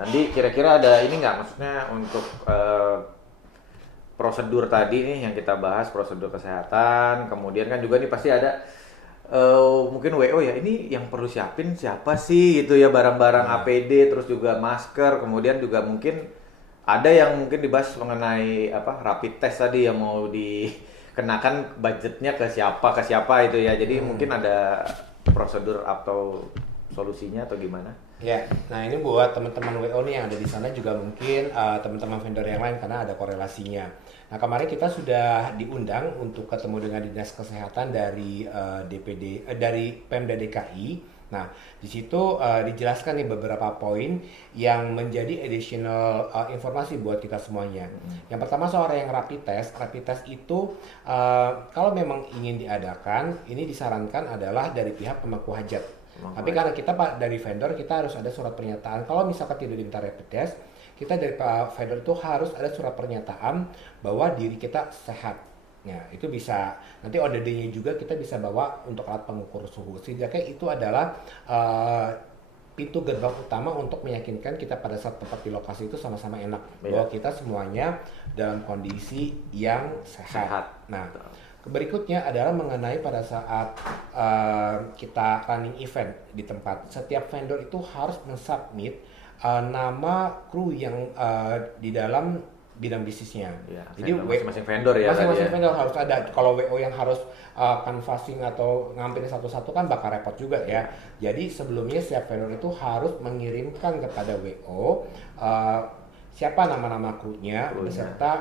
Nanti kira-kira ada ini nggak, maksudnya untuk prosedur tadi nih yang kita bahas, prosedur kesehatan, kemudian kan juga nih pasti ada mungkin WO ya, ini yang perlu siapin siapa sih gitu ya, barang-barang APD, terus juga masker, kemudian juga mungkin ada yang mungkin dibahas mengenai apa rapid test tadi yang mau dikenakan budgetnya ke siapa itu ya, jadi mungkin ada prosedur atau solusinya atau gimana? Ya, nah ini buat teman-teman WO nih yang ada di sana juga mungkin teman-teman vendor yang lain karena ada korelasinya. Nah kemarin kita sudah diundang untuk ketemu dengan dinas kesehatan dari dari Pemda DKI. Nah di situ dijelaskan nih beberapa poin yang menjadi additional informasi buat kita semuanya. Yang pertama soal yang rapid test. Rapid test itu kalau memang ingin diadakan, ini disarankan adalah dari pihak pemangku hajat. Tapi karena kita dari vendor kita harus ada surat pernyataan. Kalau misalkan tidak diminta rapid test, kita dari vendor itu harus ada surat pernyataan bahwa diri kita sehat. Ya, itu bisa nanti ODD-nya juga kita bisa bawa untuk alat pengukur suhu. Sehingga itu adalah pintu gerbang utama untuk meyakinkan kita pada saat tempat di lokasi itu sama-sama enak bahwa kita semuanya dalam kondisi yang sehat. Nah, berikutnya adalah mengenai pada saat kita running event di tempat. Setiap vendor itu harus mensubmit nama kru yang di dalam bidang bisnisnya. Ya, jadi masing-masing vendor ya. Masing-masing vendor harus ada. Kalau WO yang harus canvassing atau ngambilin satu-satu kan bakal repot juga ya. Jadi sebelumnya setiap vendor itu harus mengirimkan kepada WO siapa nama-nama krunya beserta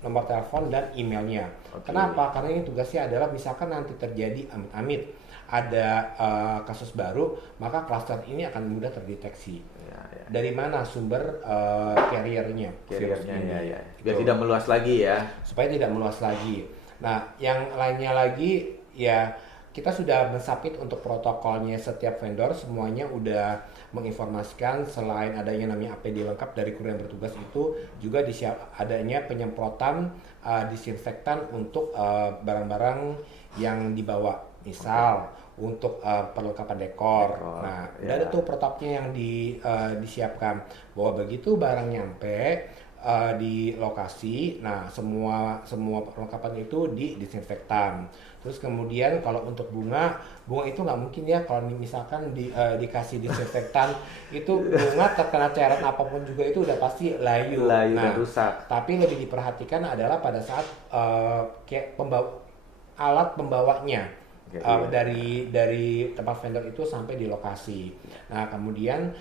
nomor telepon dan emailnya. Kenapa? Karena ini tugasnya adalah misalkan nanti terjadi amit-amit ada kasus baru, maka klaster ini akan mudah terdeteksi. Dari mana sumber carrier-nya? Ya. Biar tidak meluas lagi ya. Supaya tidak meluas lagi. Nah, yang lainnya lagi ya kita sudah mensubmit untuk protokolnya setiap vendor, semuanya udah menginformasikan selain adanya namanya APD lengkap dari kru yang bertugas itu juga adanya penyemprotan disinfektan untuk barang-barang yang dibawa. Misal untuk perlengkapan dekor. Nah, ada tuh protapnya yang disiapkan bahwa begitu barang nyampe di lokasi, nah semua perlengkapan itu disinfektan. Terus kemudian kalau untuk bunga itu nggak mungkin ya kalau misalkan dikasih disinfektan itu bunga terkena cairan apapun juga itu udah pasti layu nah, rusak. Tapi lebih diperhatikan adalah pada saat alat pembawanya. Dari tempat vendor itu sampai di lokasi. Nah kemudian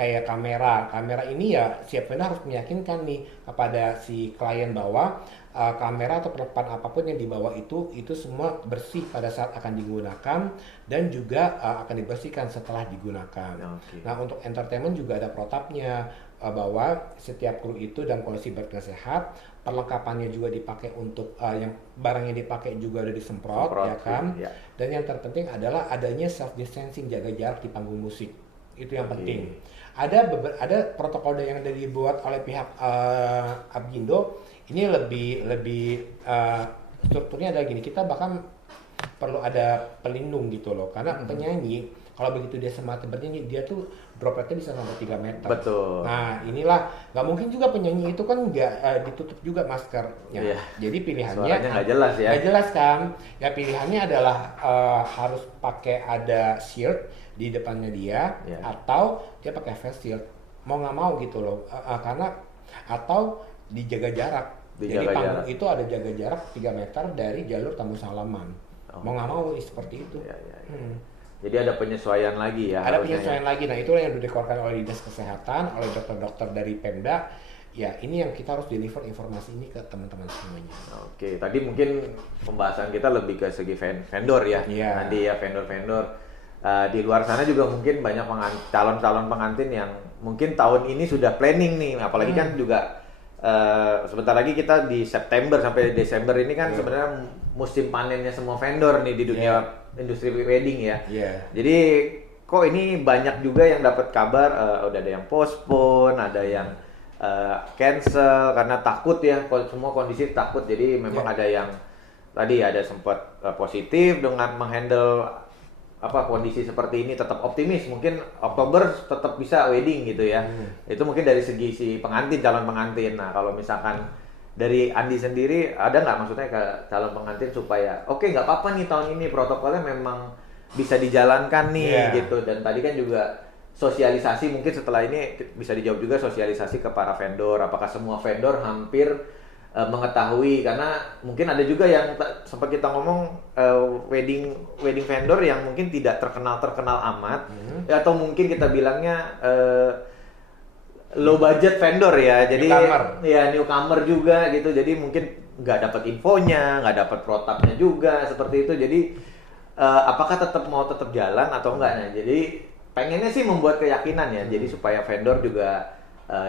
kayak kamera ini ya siap vendor harus meyakinkan nih kepada si klien bahwa kamera atau perlengkapan apapun yang dibawa itu semua bersih pada saat akan digunakan dan juga akan dibersihkan setelah digunakan. Nah untuk entertainment juga ada protapnya bahwa setiap kru itu dalam kondisi sehat, perlengkapannya juga dipakai untuk yang barang yang dipakai juga udah disemprot ya kan. Dan yang terpenting adalah adanya self distancing, jaga jarak di panggung musik. Itu yang penting. Ada protokol yang dibuat oleh pihak Abindo. Ini lebih strukturnya adalah gini, kita bahkan perlu ada pelindung gitu loh, karena penyanyi kalau begitu dia semati bernyanyi dia tuh dropletnya bisa sampai 3 meter. Betul. Nah inilah nggak mungkin juga penyanyi itu kan nggak ditutup juga maskernya. Jadi pilihannya nggak jelas ya. Nggak jelas kan? Ya pilihannya adalah harus pakai ada shield di depannya dia atau dia pakai face shield. Mau nggak mau gitu loh, karena atau dijaga jarak. Jadi panggung itu ada jaga jarak 3 meter dari jalur tamu salaman. Mau nggak mau seperti itu. Jadi ada penyesuaian lagi ya. Ada penyesuaian lagi. Nah itulah yang dikeluarkan oleh dinas kesehatan, oleh dokter-dokter dari Pemda. Ya ini yang kita harus deliver informasi ini ke teman-teman semuanya. Oke, tadi mungkin pembahasan kita lebih ke segi vendor ya. Nanti ya vendor-vendor di luar sana juga mungkin banyak calon-calon pengantin yang mungkin tahun ini sudah planning nih. Apalagi kan juga sebentar lagi kita di September sampai Desember ini kan sebenarnya musim panennya semua vendor nih di dunia industri wedding ya. Jadi kok ini banyak juga yang dapat kabar udah ada yang postpone, ada yang cancel karena takut ya, semua kondisi takut. Jadi memang ada yang tadi ada sempat positif dengan menghandle kondisi seperti ini tetap optimis, mungkin Oktober tetap bisa wedding gitu ya. Itu mungkin dari segi si pengantin, calon pengantin. Nah kalau misalkan dari Andi sendiri ada nggak maksudnya ke calon pengantin supaya oke, nggak apa-apa nih tahun ini protokolnya memang bisa dijalankan nih gitu. Dan tadi kan juga sosialisasi, mungkin setelah ini bisa dijawab juga sosialisasi ke para vendor. Apakah semua vendor hampir mengetahui, karena mungkin ada juga yang sempat kita ngomong wedding vendor yang mungkin tidak terkenal amat ya, atau mungkin kita bilangnya low budget vendor ya, jadi newcomer juga gitu, jadi mungkin nggak dapat infonya, nggak dapat protapnya juga seperti itu. Jadi apakah tetap jalan atau enggak? Nah jadi pengennya sih membuat keyakinan ya, jadi supaya vendor juga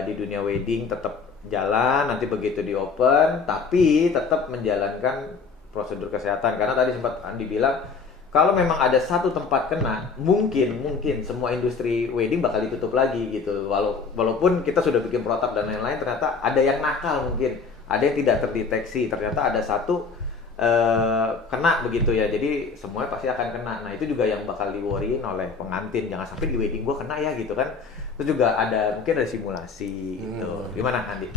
di dunia wedding tetap jalan, nanti begitu di open tapi tetap menjalankan prosedur kesehatan. Karena tadi sempat Andi bilang kalau memang ada satu tempat kena, mungkin semua industri wedding bakal ditutup lagi gitu. Walaupun kita sudah bikin protap dan lain-lain, ternyata ada yang nakal, mungkin ada yang tidak terdeteksi, ternyata ada satu kena begitu ya, jadi semuanya pasti akan kena. Nah itu juga yang bakal di-worryin oleh pengantin, jangan sampai di wedding gua kena ya gitu kan. Terus juga mungkin ada simulasi gitu. Gimana Andi?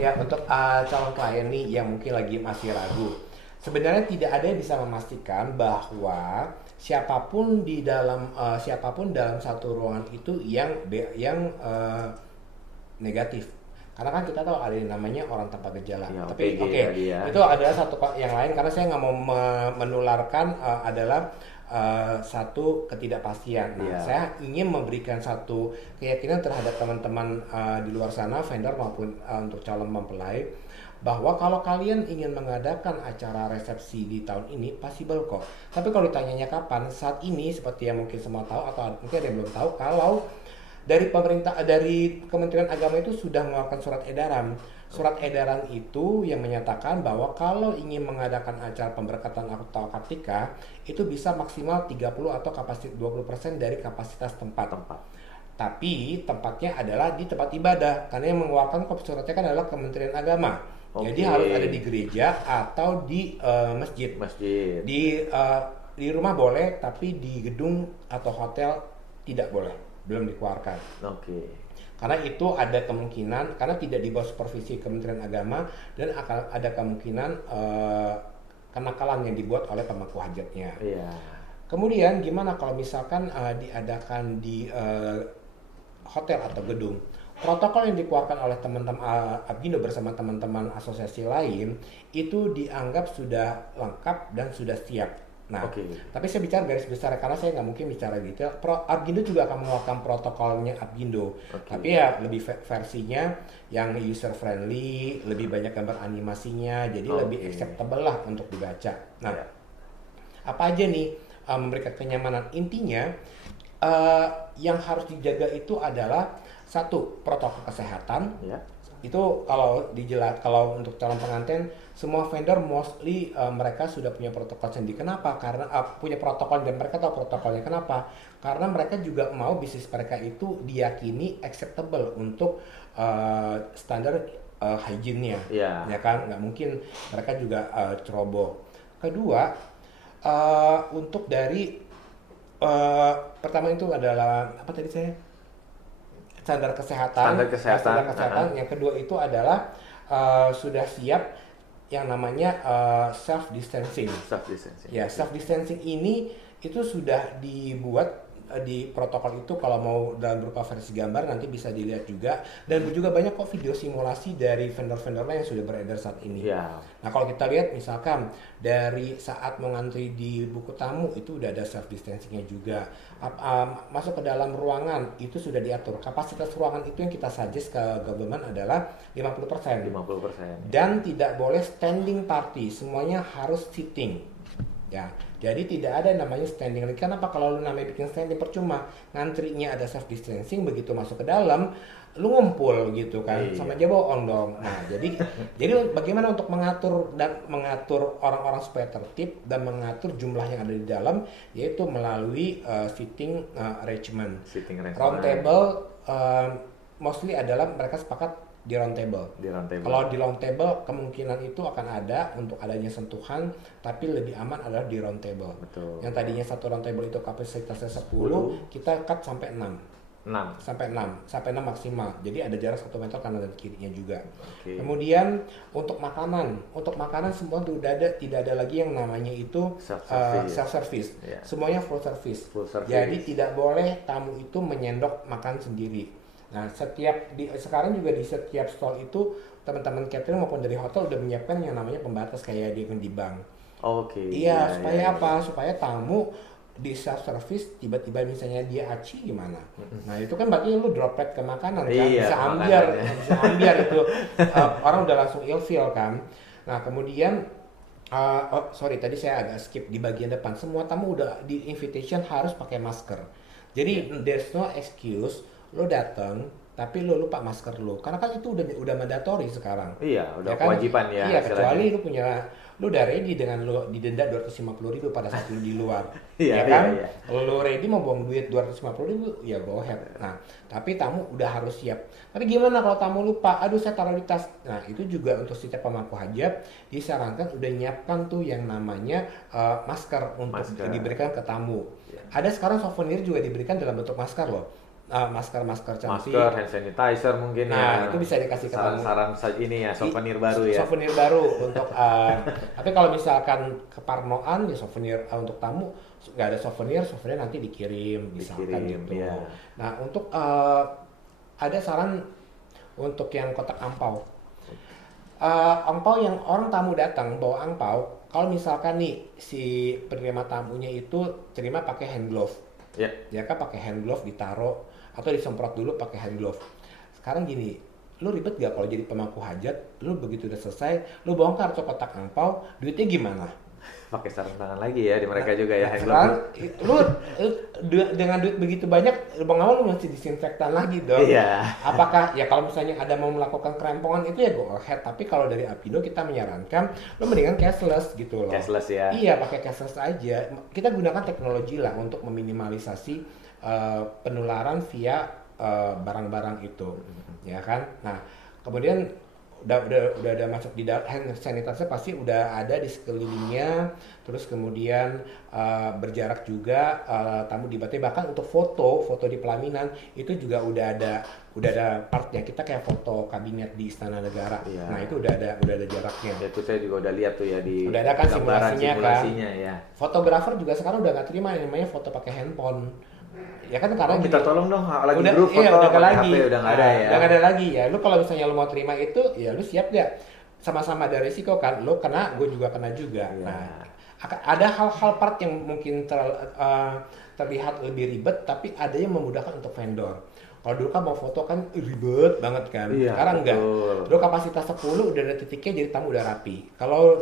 Ya untuk calon klien nih yang mungkin lagi masih ragu, sebenarnya tidak ada yang bisa memastikan bahwa siapapun dalam satu ruangan itu yang negatif. Karena kan kita tahu ada yang namanya orang tanpa gejala. Ya, tapi itu adalah satu yang lain, karena saya nggak mau menularkan adalah satu ketidakpastian. Nah, saya ingin memberikan satu keyakinan terhadap teman-teman di luar sana, vendor maupun untuk calon mempelai, bahwa kalau kalian ingin mengadakan acara resepsi di tahun ini possible kok. Tapi kalau ditanyanya kapan, saat ini seperti yang mungkin semua tahu atau mungkin ada yang belum tahu, kalau dari Kementerian Agama itu sudah mengeluarkan surat edaran. Surat edaran itu yang menyatakan bahwa kalau ingin mengadakan acara pemberkatan atau akad nikah itu bisa maksimal 30 atau kapasitas 20% dari kapasitas tempat. Tapi tempatnya adalah di tempat ibadah, karena yang mengeluarkan suratnya kan adalah Kementerian Agama. Jadi harus ada di gereja atau di masjid. Di rumah boleh, tapi di gedung atau hotel tidak boleh, belum dikeluarkan. Karena itu ada kemungkinan, karena tidak di bawah supervisi Kementerian Agama, dan akan ada kemungkinan kenakalan yang dibuat oleh pemangku hajatnya. Kemudian gimana kalau misalkan diadakan di hotel atau gedung? Protokol yang dikeluarkan oleh teman-teman Abgindo bersama teman-teman asosiasi lain itu dianggap sudah lengkap dan sudah siap. Nah, tapi saya bicara garis besar karena saya nggak mungkin bicara detail. Abgindo juga akan mengeluarkan protokolnya Abgindo, tapi ya lebih versinya yang user friendly, lebih banyak gambar animasinya, jadi lebih acceptable lah untuk dibaca. Nah, apa aja nih memberikan kenyamanan? Intinya yang harus dijaga itu adalah satu, protokol kesehatan. Itu kalau untuk calon pengantin, semua vendor mostly mereka sudah punya protokol sendiri. Kenapa? Karena punya protokol dan mereka tahu protokolnya. Kenapa? Karena mereka juga mau bisnis mereka itu diyakini acceptable untuk standar hygiene-nya. Ya kan? Nggak mungkin mereka juga ceroboh. Kedua, untuk dari pertama itu adalah apa tadi saya? Standar kesehatan. Yang kedua itu adalah sudah siap yang namanya self distancing. Ya, self distancing ini itu sudah dibuat di protokol itu, kalau mau dalam berupa versi gambar nanti bisa dilihat juga, dan juga banyak kok video simulasi dari vendor-vendor lain yang sudah beredar saat ini. Nah kalau kita lihat misalkan dari saat mengantri di buku tamu itu udah ada self distancingnya juga. Masuk ke dalam ruangan itu sudah diatur. Kapasitas ruangan itu yang kita suggest ke government adalah 50%. Dan tidak boleh standing party, semuanya harus sitting. Ya, jadi tidak ada namanya standing. Kenapa? Kalau lu namanya bikin standing percuma, ngantrinya ada self distancing, begitu masuk ke dalam lu ngumpul gitu kan, sama aja bohong dong. Nah, jadi bagaimana untuk mengatur orang-orang supaya tertib dan mengatur jumlah yang ada di dalam, yaitu melalui sitting arrangement. Round table mostly adalah mereka sepakat di round table. Kalau di round table kemungkinan itu akan ada untuk adanya sentuhan, tapi lebih aman adalah di round table. Betul. Yang tadinya satu round table itu kapasitasnya 10, kita cut sampai 6. Sampai 6 maksimal. Jadi ada jarak 1 meter kanan dan kirinya juga. Okay. Kemudian untuk makanan semua tidak ada lagi yang namanya itu self service. Yeah. Semuanya full service. Jadi tidak boleh tamu itu menyendok makan sendiri. Nah, sekarang juga di setiap stall itu teman-teman catering maupun dari hotel udah menyiapkan yang namanya pembatas kayak di bank. Oke. Iya, supaya apa? Supaya tamu di self service tiba-tiba misalnya dia aci gimana? Nah itu kan berarti lu droplet ke makanan kan, bisa ambiar itu orang udah langsung ilfeel kan. Nah kemudian tadi saya agak skip di bagian depan. Semua tamu udah di invitation harus pakai masker. Jadi there's no excuse lo datang tapi lo lupa masker lo, karena kan itu udah mandatory sekarang. Iya, udah ya kan? kewajiban ya. Iya, kecuali lo udah ready dengan lo didenda 250.000 pada saat lo di luar. Iya, ya kan? Iya. Kalau lo ready mau buang duit 250.000, ya go ahead. Nah, tapi tamu udah harus siap. Tapi gimana kalau tamu lupa? Aduh, saya taruh di tas. Nah, itu juga untuk setiap pemangku hajat disarankan udah nyiapkan tuh yang namanya masker untuk diberikan ke tamu. Ya. Ada sekarang souvenir juga diberikan dalam bentuk masker loh. Masker cantik, masker, hand sanitizer mungkin. Nah, itu bisa dikasih ke tamu. Saran ini ya, souvenir baru ya. Souvenir baru untuk tapi kalau misalkan keparnoan ya souvenir untuk tamu nggak ada souvenir nanti dikirim misalkan gitu. Ya. Nah, untuk ada saran untuk yang kotak angpau. Angpau yang orang tamu datang bawa angpau, kalau misalkan nih si penerima tamunya itu terima pakai hand glove. Ya. Ya kan pakai hand glove ditaruh atau disemprot dulu pakai hand glove. Sekarang gini, lu ribet gak kalau jadi pemangku hajat, lu begitu udah selesai, lu bongkar tuh kotak angpau, duitnya gimana? Pakai sarung tangan lagi ya di mereka juga ya. Sekarang lu dengan duit begitu banyak, lu mesti disinfektan lagi dong. Iya. Apakah ya kalau misalnya ada mau melakukan kerempongan itu ya go ahead, tapi kalau dari Apindo kita menyarankan lu mendingan cashless gitu loh. Cashless ya. Iya, pakai cashless aja. Kita gunakan teknologi lah untuk meminimalisasi penularan via barang-barang itu, ya kan? Nah, kemudian udah ada masuk di hand sanitizer pasti udah ada di sekelilingnya, terus kemudian berjarak juga, tamu dibatasi, bahkan untuk foto di pelaminan itu juga udah ada partnya. Kita kayak foto kabinet di Istana Negara. Iya. Nah itu udah ada jaraknya. Ya, itu saya juga udah lihat tuh ya di udah ada kan simulasinya kan. Ya. Fotografer juga sekarang udah nggak terima yang namanya foto pakai handphone. Ya kan karena minta tolong dong lagi udah, grup foto udah pakai lagi. HP udah nggak ada ya. Udah nggak ada lagi ya. Lu kalau misalnya lu mau terima itu, ya lu siap gak? Sama-sama ada resiko kan. Lu kena, gue juga kena juga. Ya. Nah, ada hal-hal part yang mungkin terlihat lebih ribet, tapi ada yang memudahkan untuk vendor. Kalau dulu kan mau foto kan ribet banget kan. Iya, sekarang enggak. Dulu kapasitas 10 udah ada titiknya, jadi tamu udah rapi. Kalau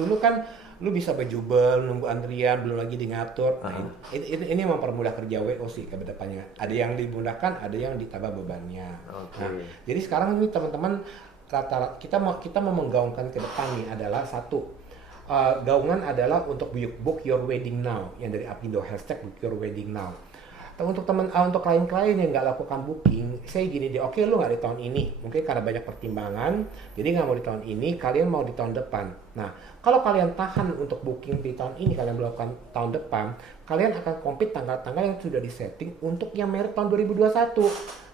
dulu kan lu bisa berjubel, nunggu antrian, belum lagi di ngatur. Nah, ini mempermudah kerja WO sih ke depannya. Ada yang dimudahkan, ada yang ditambah bebannya. Okay. Nah, jadi sekarang ini teman-teman rata-rata kita mau menggaungkan ke depan nih adalah satu, gaungan adalah untuk book your wedding now, yang dari Apindo #book your wedding now. Untuk untuk klien-klien yang nggak lakukan booking, saya gini deh, oke lu nggak di tahun ini, mungkin karena banyak pertimbangan, jadi nggak mau di tahun ini, kalian mau di tahun depan. Nah, kalau kalian tahan untuk booking di tahun ini, kalian melakukan tahun depan, kalian akan compete tanggal-tanggal yang sudah disetting untuk yang merit tahun 2021.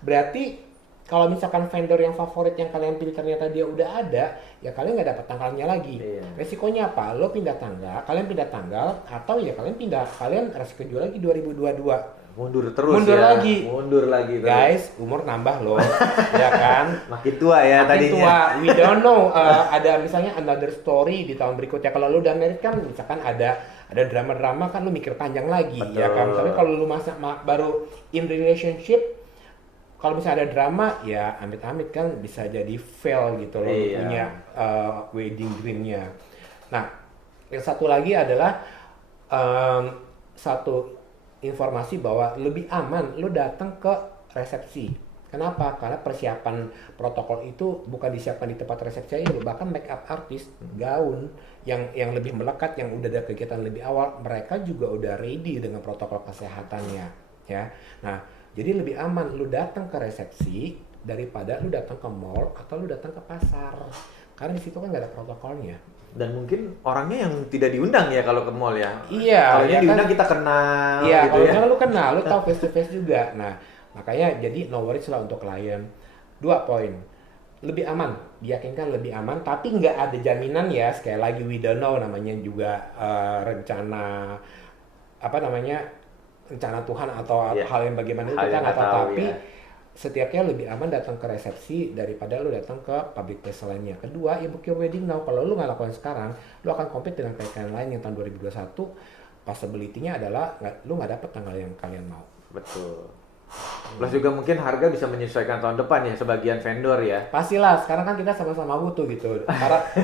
Berarti kalau misalkan vendor yang favorit yang kalian pilih ternyata dia udah ada, ya kalian nggak dapat tanggalnya lagi. Iya. Resikonya apa? Lo pindah tanggal, atau ya kalian resiko jual lagi 2022. Mundur terus mundur lagi terus. Guys, umur nambah loh. Ya kan? Makin tua ya tadinya. Makin tua. We don't know. Ada misalnya another story di tahun berikutnya. Kalau lu udah married kan misalkan ada drama-drama kan lu mikir panjang lagi. Betul. Ya kan? Tapi kalau lu baru in relationship, kalau misalnya ada drama ya amit-amit kan bisa jadi fail gitu loh. Iya. Punya wedding dream-nya. Nah, yang satu lagi adalah informasi bahwa lebih aman lu datang ke resepsi. Kenapa? Karena persiapan protokol itu bukan disiapkan di tempat resepsi aja, bahkan make up artist, gaun yang lebih melekat, yang udah ada kegiatan lebih awal, mereka juga udah ready dengan protokol kesehatannya, ya. Nah, jadi lebih aman lu datang ke resepsi, daripada lu datang ke mall atau lu datang ke pasar. Karena di situ kan nggak ada protokolnya. Dan mungkin orangnya yang tidak diundang ya kalau ke mall ya. Iya. Kalau ya diundang kan, kita kenal iya, gitu kalau ya. misalnya lu kenal, lu tahu face to face juga. Nah, makanya jadi no worries lah untuk klien. 2 poin. Lebih aman, diyakinkan lebih aman, tapi nggak ada jaminan ya. Sekali lagi we don't know, namanya juga rencana apa namanya, rencana Tuhan atau hal yang bagaimana itu kita nggak tahu. Tapi setiapnya lebih aman datang ke resepsi daripada lu datang ke public place lainnya. Kedua, ya book your wedding now. Kalau lu nggak lakukan sekarang, lu akan compete dengan klien lain yang tahun 2021 possibility-nya adalah lu nggak dapet tanggal yang kalian mau. Betul. Plus juga mungkin harga bisa menyesuaikan tahun depan ya sebagian vendor ya. Pastilah, sekarang kan kita sama-sama butuh gitu.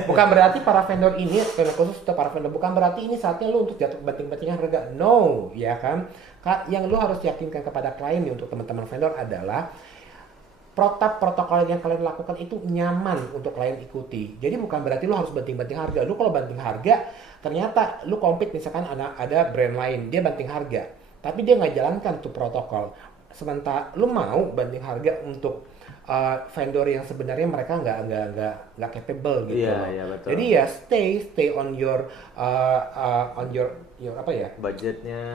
Bukan berarti para vendor ini, vendor khusus atau para vendor, bukan berarti ini saatnya lu untuk jatuh banting-bantingan harga. No, ya kan? Yang lu harus yakinkan kepada klien nih, untuk teman-teman vendor adalah protokol yang kalian lakukan itu nyaman untuk klien ikuti. Jadi bukan berarti lu harus banting-banting harga. Lu kalau banting harga, ternyata lu compete misalkan ada brand lain, dia banting harga, tapi dia nggak jalankan tuh protokol. Sementara lu mau banting harga untuk vendor yang sebenarnya mereka nggak capable gitu. Iya, betul. Jadi ya stay on your apa ya? Budgetnya,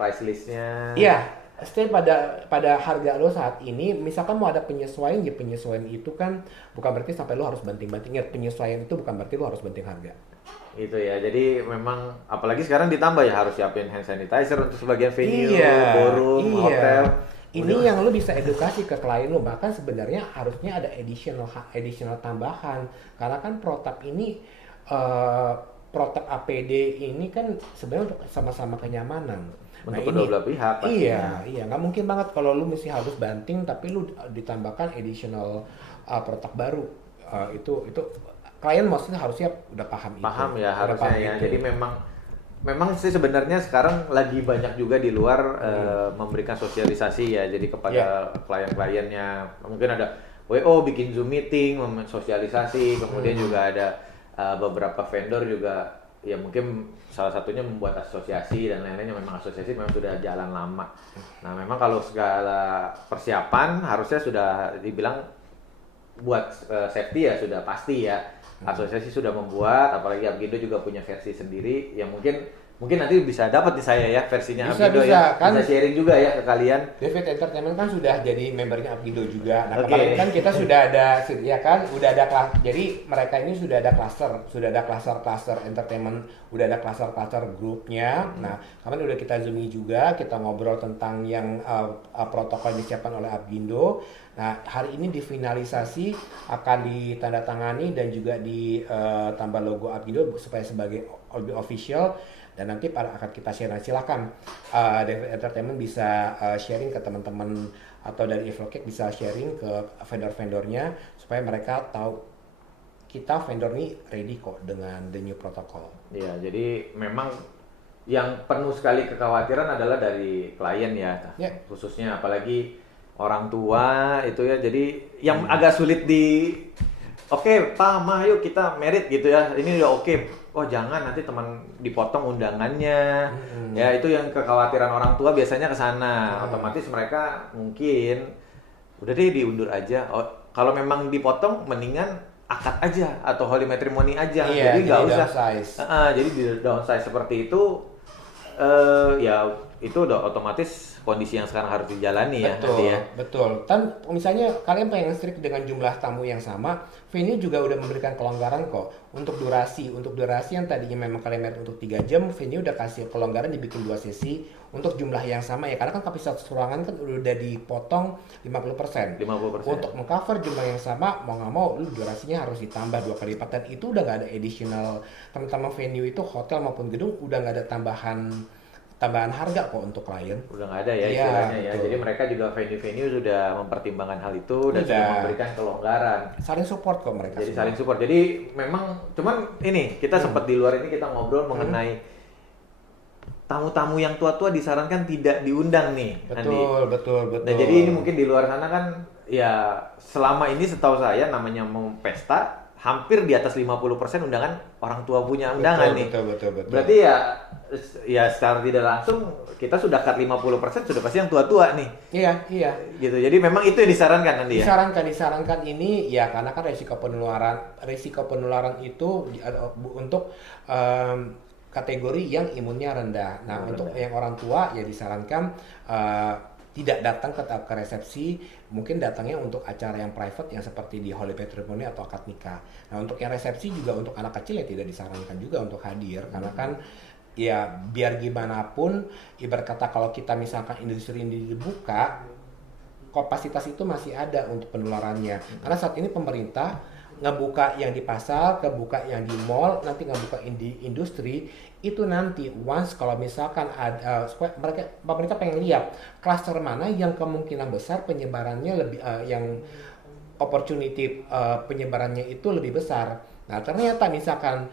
price listnya. Iya, stay pada harga lo saat ini. Misalkan mau ada penyesuaian, ya penyesuaian itu kan bukan berarti sampai lo harus banting-banting. Ya, penyesuaian itu bukan berarti lo harus banting harga. Itu ya, jadi memang apalagi sekarang ditambah ya harus siapin hand sanitizer untuk sebagian venue, ballroom, hotel. Ini yang lu bisa edukasi ke klien lu, bahkan sebenarnya harusnya ada additional tambahan, karena kan protap ini protap APD ini kan sebenarnya untuk sama-sama kenyamanan. Untuk kedua belah pihak pastinya. Iya, nggak mungkin banget kalau lu mesti harus banting tapi lu ditambahkan additional protap baru. Itu klien maksudnya harusnya udah paham itu. Paham ya harusnya ya. Jadi memang sih sebenarnya sekarang lagi banyak juga di luar memberikan sosialisasi ya. Jadi kepada klien-kliennya mungkin ada WO bikin Zoom meeting, sosialisasi. Kemudian juga ada beberapa vendor juga ya mungkin salah satunya membuat asosiasi dan lain-lainnya. Memang asosiasi memang sudah jalan lama. Nah memang kalau segala persiapan harusnya sudah dibilang buat safety ya sudah pasti ya. Asosiasi sudah membuat, apalagi Abgindo juga punya versi sendiri yang mungkin nanti bisa dapat di saya ya versinya Abgindo ya. Kan, bisa sharing juga ya ke kalian. David Entertainment kan sudah jadi membernya Abgindo juga. Nah, kemarin kan kita sudah ada ya kan, jadi mereka ini sudah ada cluster entertainment, udah ada cluster grupnya. Nah, kemarin udah kita zoomi juga, kita ngobrol tentang yang protokol yang disiapkan oleh Abgindo. Nah, hari ini difinalisasi akan ditandatangani dan juga ditambah logo Abgindo supaya sebagai official, dan nanti akan kita share. Silakan David Entertainment bisa sharing ke teman-teman atau dari Evlocake bisa sharing ke vendor-vendornya supaya mereka tahu kita vendor ini ready kok dengan the new protocol. Iya, jadi memang yang penuh sekali kekhawatiran adalah dari klien ya. Khususnya apalagi orang tua itu ya, jadi yang agak sulit oke, Pak, Ma, yuk kita merit gitu ya, ini udah oke. Oh jangan, nanti teman dipotong undangannya. Ya itu yang kekhawatiran orang tua biasanya ke sana. Otomatis mereka mungkin udah deh diundur aja. Kalau memang dipotong mendingan akad aja atau holy matrimony aja. Jadi nggak usah. Jadi di downsize seperti itu ya itu udah otomatis kondisi yang sekarang harus dijalani ya. Betul. Kan misalnya kalian pengen strict dengan jumlah tamu yang sama, venue juga udah memberikan kelonggaran kok untuk durasi yang tadinya memang kalian merit untuk 3 jam, venue udah kasih kelonggaran dibikin 2 sesi untuk jumlah yang sama ya, karena kan kapasitas ruangan kan udah dipotong 50%. Untuk mengcover jumlah yang sama, mau nggak mau lu durasinya harus ditambah 2 kali lipat, dan itu udah nggak ada additional. Teman-teman venue itu hotel maupun gedung udah nggak ada tambahan harga kok untuk klien. Udah nggak ada ya istilahnya ya. Jadi mereka juga venue-venue sudah mempertimbangkan hal itu dan sudah memberikan kelonggaran. Saling support kok mereka. Jadi saling support. Jadi memang cuman ini kita sempat di luar ini kita ngobrol mengenai tamu-tamu yang tua-tua disarankan tidak diundang nih. Betul. Nah, jadi ini mungkin di luar sana kan ya selama ini setahu saya namanya mau pesta hampir di atas 50% undangan orang tua punya undangan nih. Betul. Berarti ya secara tidak langsung kita sudah cut 50% sudah pasti yang tua-tua nih. Iya. Gitu. Jadi memang itu yang disarankan Andi ya. Disarankan ini ya karena kan resiko penularan itu untuk kategori yang imunnya rendah. Nah, untuk yang orang tua ya disarankan tidak datang ke resepsi, mungkin datangnya untuk acara yang private yang seperti di holy patrimony atau akad nikah. Nah, untuk yang resepsi juga untuk anak kecil ya tidak disarankan juga untuk hadir karena kan ya biar gimana pun ibarat kata kalau kita misalkan industri ini dibuka, kapasitas itu masih ada untuk penularannya. Karena saat ini pemerintah ngebuka yang di pasar, ngebuka yang di mall, nanti ngebuka di industri, itu nanti once kalau misalkan ada pemerintah pengen lihat klaster mana yang kemungkinan besar penyebarannya lebih yang opportunity penyebarannya itu lebih besar. Nah, ternyata misalkan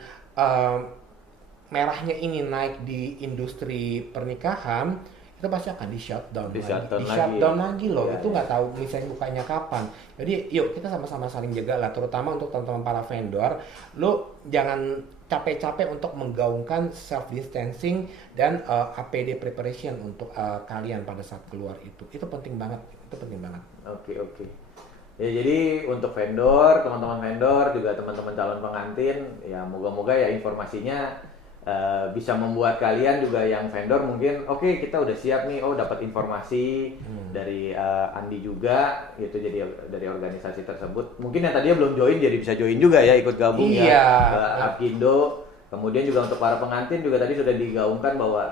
merahnya ini naik di industri pernikahan, itu pasti akan di shutdown lagi loh. Itu nggak tahu misalnya bukanya kapan. Jadi yuk kita sama-sama saling jaga lah, terutama untuk teman-teman para vendor. Lo jangan capek-capek untuk menggaungkan self distancing dan APD preparation untuk kalian pada saat keluar itu penting banget. Oke. Ya jadi untuk vendor, teman-teman vendor juga teman-teman calon pengantin, ya moga-moga ya informasinya bisa membuat kalian juga yang vendor mungkin oke, kita udah siap nih, dapat informasi dari Andi juga gitu, jadi dari organisasi tersebut mungkin yang tadinya belum join jadi bisa join juga ya, ikut gabung ya ke Apgindo. Kemudian juga untuk para pengantin juga tadi sudah digaungkan bahwa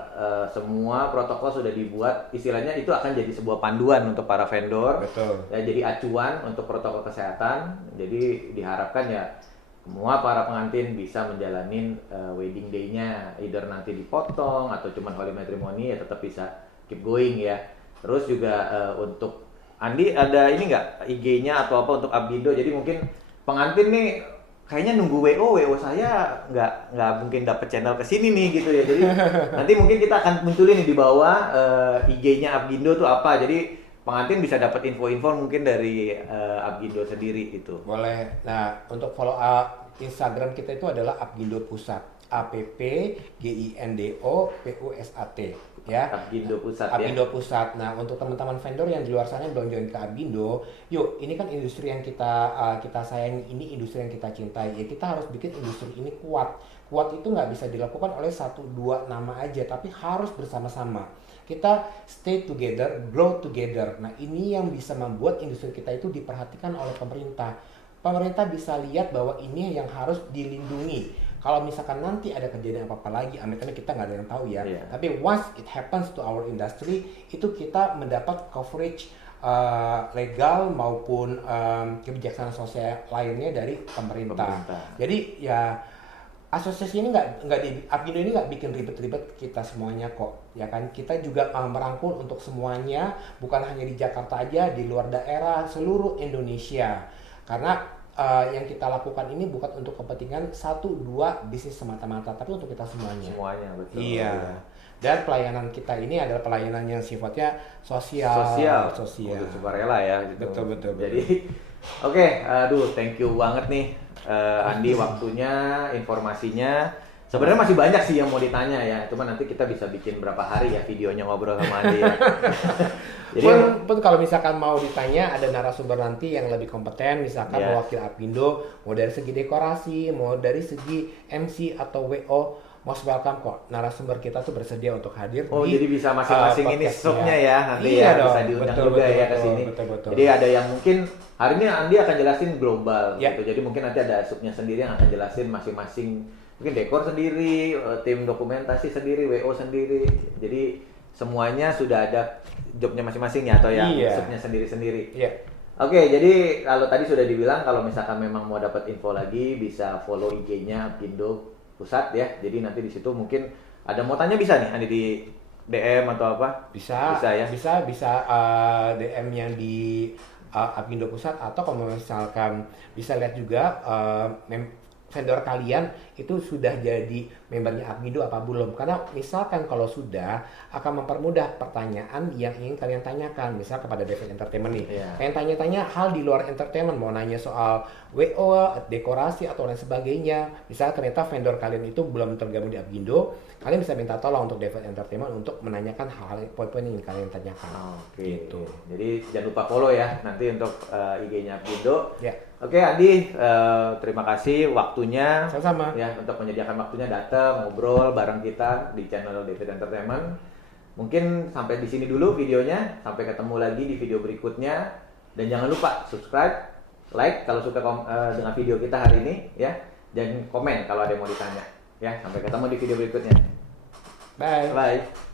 semua protokol sudah dibuat, istilahnya itu akan jadi sebuah panduan untuk para vendor. Betul. Ya, jadi acuan untuk protokol kesehatan. Jadi diharapkan ya semua para pengantin bisa menjalani wedding day-nya, either nanti dipotong atau cuma holy matrimony, ya tetap bisa keep going ya. Terus juga untuk Andi ada ini nggak IG-nya atau apa untuk Apgindo, jadi mungkin pengantin nih kayaknya nunggu WO saya nggak mungkin dapat channel ke sini nih gitu ya. Jadi nanti mungkin kita akan munculin nih di bawah IG-nya Apgindo tuh apa. Jadi pengantin bisa dapat info-info mungkin dari Apgindo sendiri itu. Boleh. Nah, untuk follow Instagram kita itu adalah Apgindo Pusat. APPGINDO PUSAT ya. Apgindo Pusat Apgindo Pusat. Nah, untuk teman-teman vendor yang di luar sana yang belum join ke Apgindo, yuk, ini kan industri yang kita sayangi, ini industri yang kita cintai. Ya, kita harus bikin industri ini kuat. Kuat itu nggak bisa dilakukan oleh 1-2 nama aja, tapi harus bersama-sama. Kita stay together, grow together. Nah, ini yang bisa membuat industri kita itu diperhatikan oleh pemerintah. Pemerintah bisa lihat bahwa ini yang harus dilindungi. Kalau misalkan nanti ada kejadian apa-apa lagi, amit-amit kita nggak ada yang tahu ya. Yeah. Tapi once it happens to our industry, itu kita mendapat coverage legal maupun kebijaksanaan sosial lainnya dari pemerintah. Jadi ya asosiasi ini Apgindo ini nggak bikin ribet-ribet kita semuanya kok, ya kan? Kita juga merangkul untuk semuanya, bukan hanya di Jakarta aja, di luar daerah, seluruh Indonesia. Karena yang kita lakukan ini bukan untuk kepentingan 1-2 bisnis semata-mata, tapi untuk kita semuanya. Semuanya, betul. Iya. Dan pelayanan kita ini adalah pelayanan yang sifatnya sosial. Sukarela ya. Gitu. Betul. Jadi, thank you banget nih Andi, waktunya, informasinya. Sebenarnya masih banyak sih yang mau ditanya ya, cuma nanti kita bisa bikin berapa hari ya videonya ngobrol sama Andi ya. Jadi pun kalau misalkan mau ditanya ada narasumber nanti yang lebih kompeten, misalkan mewakili Apgindo, mau dari segi dekorasi, mau dari segi MC atau WO, most welcome kok. Narasumber kita tuh bersedia untuk hadir. Jadi bisa masing-masing ini subnya ya nanti bisa diundang juga ya ke sini. Betul. Jadi ada yang mungkin hari ini Andi akan jelasin global gitu. Jadi mungkin nanti ada subnya sendiri yang akan jelasin masing-masing, mungkin dekor sendiri, tim dokumentasi sendiri, WO sendiri. Jadi semuanya sudah ada jobnya masing-masing ya, atau yang subnya sendiri-sendiri. Oke, jadi kalau tadi sudah dibilang kalau misalkan memang mau dapat info lagi bisa follow IG-nya Apgindo Pusat ya. Jadi nanti di situ mungkin ada mau tanya bisa nih Andi di DM atau apa? Bisa ya. Bisa DM yang di Apgindo Pusat, atau kalau misalkan bisa lihat juga vendor kalian itu sudah jadi membernya Apindo apa belum. Karena misalkan kalau sudah, akan mempermudah pertanyaan yang ingin kalian tanyakan. Misal kepada David Entertainment nih, kalian tanya-tanya hal di luar entertainment, mau nanya soal WO, dekorasi atau lain sebagainya. Misal ternyata vendor kalian itu belum tergabung di Apindo, kalian bisa minta tolong untuk David Entertainment untuk menanyakan hal poin-poin yang ingin kalian tanyakan. Gitu. Jadi jangan lupa follow ya nanti untuk IG-nya Apindo. Ya. Oke Andi, terima kasih waktunya. Sama-sama. Ya, untuk menyediakan waktunya datang ngobrol bareng kita di channel David Entertainment. Mungkin sampai di sini dulu videonya. Sampai ketemu lagi di video berikutnya. Dan jangan lupa subscribe, like kalau suka dengan video kita hari ini ya. Dan komen kalau ada yang mau ditanya. Ya, sampai ketemu di video berikutnya. Bye. Bye.